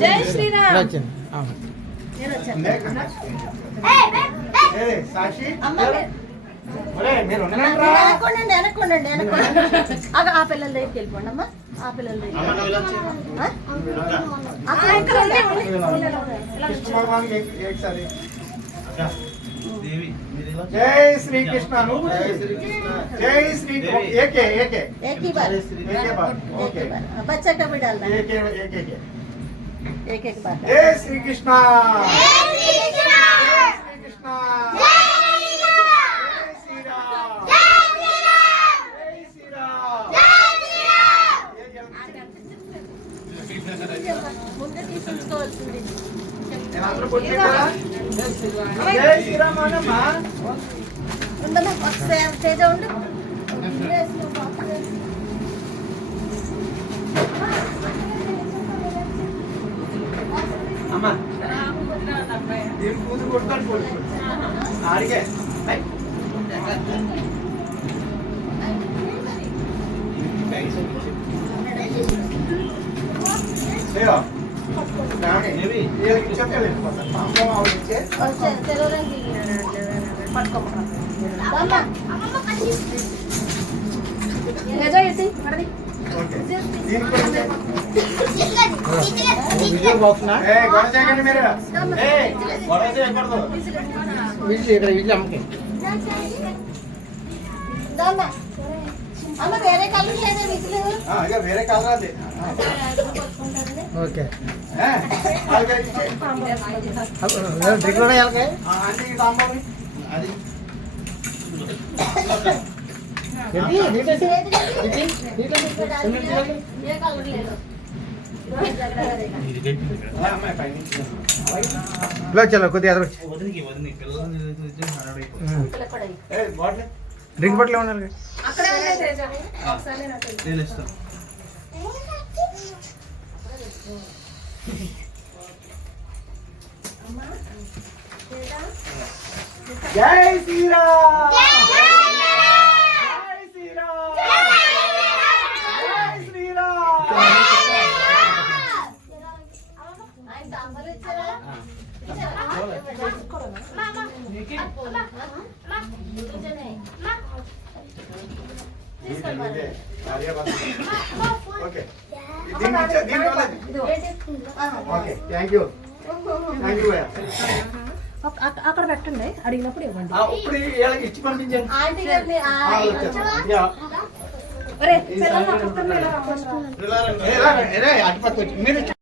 జై శ్రీరామ్. ఆ పిల్లల దగ్గరికి వెళ్ళిపోండి అమ్మా. ఆ పిల్లల जय श्री कृष्ण जय श्री एके एके एक ही बार ओके बच्चा का भी डालना एक एक एक एक बार। जय श्री कृष्ण जय श्री कृष्ण जय श्री राम जय श्री राम ముందే తీసుకొచ్చుకోవాల్సింది जय श्री राम अम्मा ఉందమ్మా ఒకసారి తేజ ఉండు అమ్మా దీని కూతురు కొట్టుకొని పోతుంది ఆడికే లేయో అమ్మ వేరే కలర్ లేదా విజులు వేరే కలర్ అది ఓకే చలో కొద్దిగా డ్రింక్ బట్టలు ఉన్నారు जय श्री राम जय श्री राम जय Shri Ram okay okay thank you भैया అక్కడ పెట్టండి అడిగినప్పుడు ఇవ్వండి ఇప్పుడు ఇచ్చి పంపించండి ఆంటీ గారిని అటుపక్క మీరు